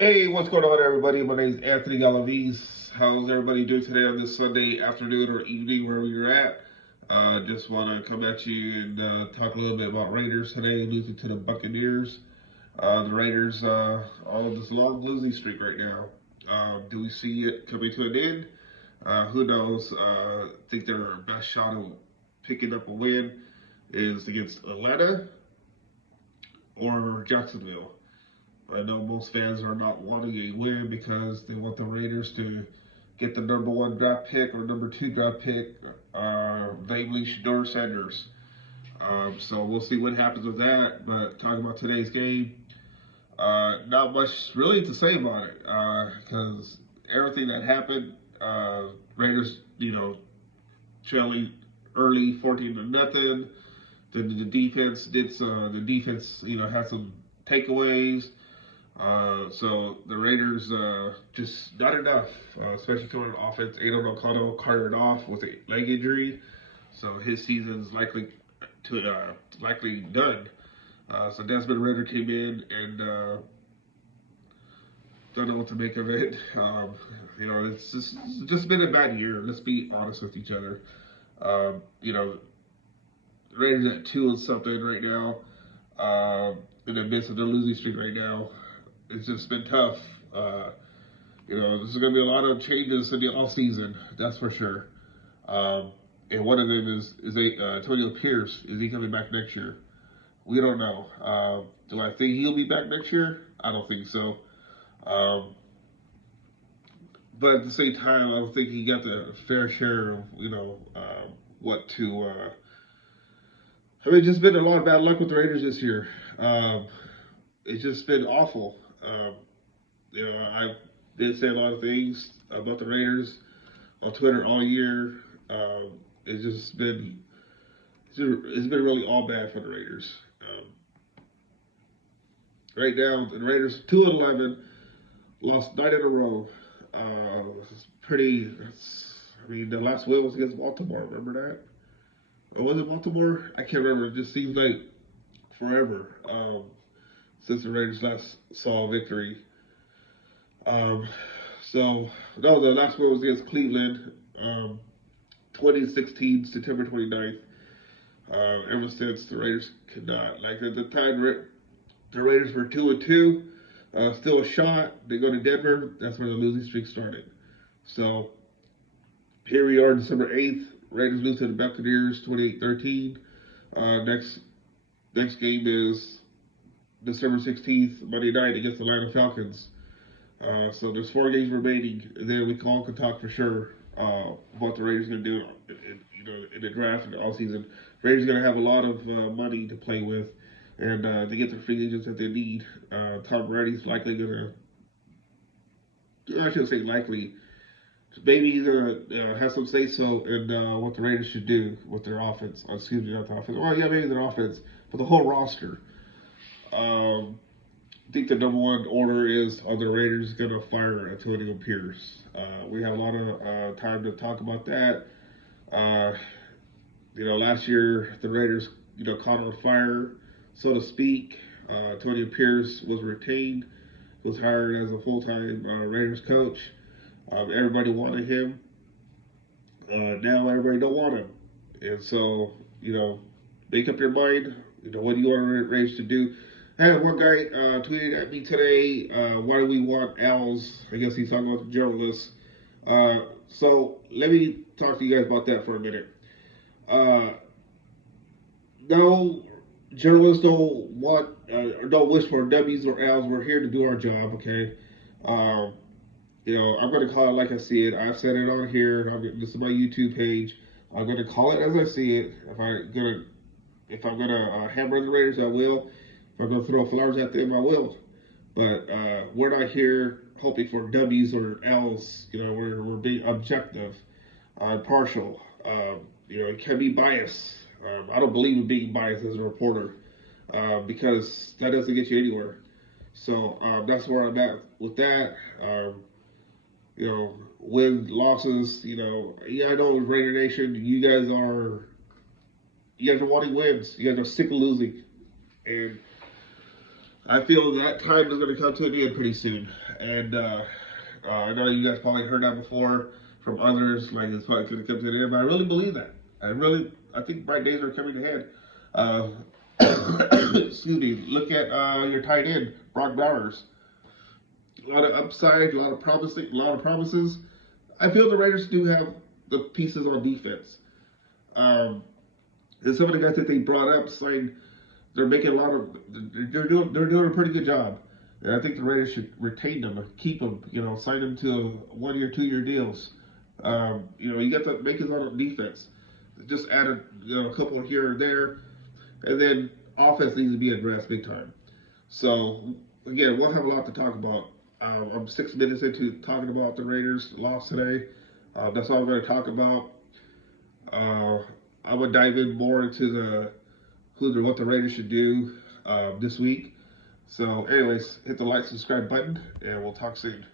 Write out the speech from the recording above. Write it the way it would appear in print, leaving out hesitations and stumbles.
Hey, what's going on, everybody? My name is Anthony Galaviz. How's everybody doing today on this Sunday afternoon or evening, wherever you're at? Just want to come at you and talk a little bit about Raiders today, losing to the Buccaneers. The Raiders on this long losing streak right now. Do we see it coming to an end? Who knows? I think their best shot of picking up a win is against Atlanta or Jacksonville. I know most fans are not wanting a win because they want the Raiders to get the number one draft pick or number two draft pick, namely Shedeur Sanders. So we'll see what happens with that. But talking about today's game, not much really to say about it because everything that happened, Raiders, trailing early 14 to nothing. The defense did the defense, had some takeaways. So the Raiders just not enough, especially throwing offense. Aidan O'Connell carted off with a leg injury, so his season's likely done. So Desmond Ridder came in and don't know what to make of it. It's just been a bad year. Let's be honest with each other. The Raiders at 2 and something right now. In the midst of their losing streak right now, it's just been tough. Uh, there's going to be a lot of changes in the off season. That's for sure. Um, and one of them is Antonio Pierce. Is he coming back next year? We don't know. Do I think he'll be back next year? I don't think so. Um, but at the same time, I don't think he got the fair share of what to. Just been a lot of bad luck with the Raiders this year. Um, it's just been awful. I did say a lot of things about the Raiders on Twitter all year. It's just been it's been really all bad for the Raiders. Right now, the Raiders 2-11, lost 9 in a row. It's pretty. The last win was against Baltimore. Remember that? Or was it Baltimore? I can't remember. It just seems like forever since the Raiders last saw a victory. Um, so no, the last one was against Cleveland, 2016, September 29th. Ever since the Raiders could not, like at the time, the Raiders were 2-2, still a shot. They go to Denver. That's where the losing streak started. So here we are, December 8th. Raiders lose to the Buccaneers, 28-13. Next game is December 16th, Monday night against the Atlanta Falcons. So there's 4 games remaining. And then we all can talk for sure what the Raiders going to do in the draft and the offseason. Raiders going to have a lot of money to play with, and they get the free agents that they need. Tom Brady's likely going to, I shouldn't say likely, maybe he's going to have some say so in what the Raiders should do with their offense. Excuse me, not the offense. Well, yeah, maybe their offense, but the whole roster. Um, I think the number one order is are the Raiders going to fire Antonio Pierce? We have a lot of time to talk about that. Uh, last year the Raiders, caught on fire, so to speak. Antonio Pierce was retained, was hired as a full-time Raiders coach. Everybody wanted him. Now everybody don't want him, and so make up your mind. What do you want the Raiders to do? I had one guy tweeted at me today, why do we want owls? I guess he's talking about the journalists. So let me talk to you guys about that for a minute. Uh, no, journalists don't want or don't wish for W's or L's. We're here to do our job, okay? Um, I'm going to call it like I see it. I've said it on here. This is my YouTube page. I'm going to call it as I see it. If I'm gonna hammer the Raiders, I will. If I'm gonna throw flowers at them, I will. But we're not here hoping for W's or L's. We're being objective, impartial. It can be biased. I don't believe in being biased as a reporter because that doesn't get you anywhere. So that's where I'm at with that. Win losses. Yeah, I know Raider Nation. You guys are wanting wins. You guys are sick of losing, and I feel that time is going to come to an end pretty soon. And I know you guys probably heard that before from others, like it's probably going to come to an end, but I really believe that. I think bright days are coming ahead. Uh, excuse me. Look at your tight end, Brock Bowers. A lot of upside, a lot of promises. I feel the Raiders do have the pieces on defense. Um, and some of the guys that they brought up signed, they're making a lot of, they're doing a pretty good job. And I think the Raiders should retain them, keep them, sign them to 1 year, 2 year deals. You got the makings on defense. Just add a couple here and there, and then offense needs to be addressed big time. So again, we'll have a lot to talk about. I'm 6 minutes into talking about the Raiders loss today. That's all I'm going to talk about. I would dive in more into what the Raiders should do this week. So, anyways, hit the like, subscribe button, and we'll talk soon.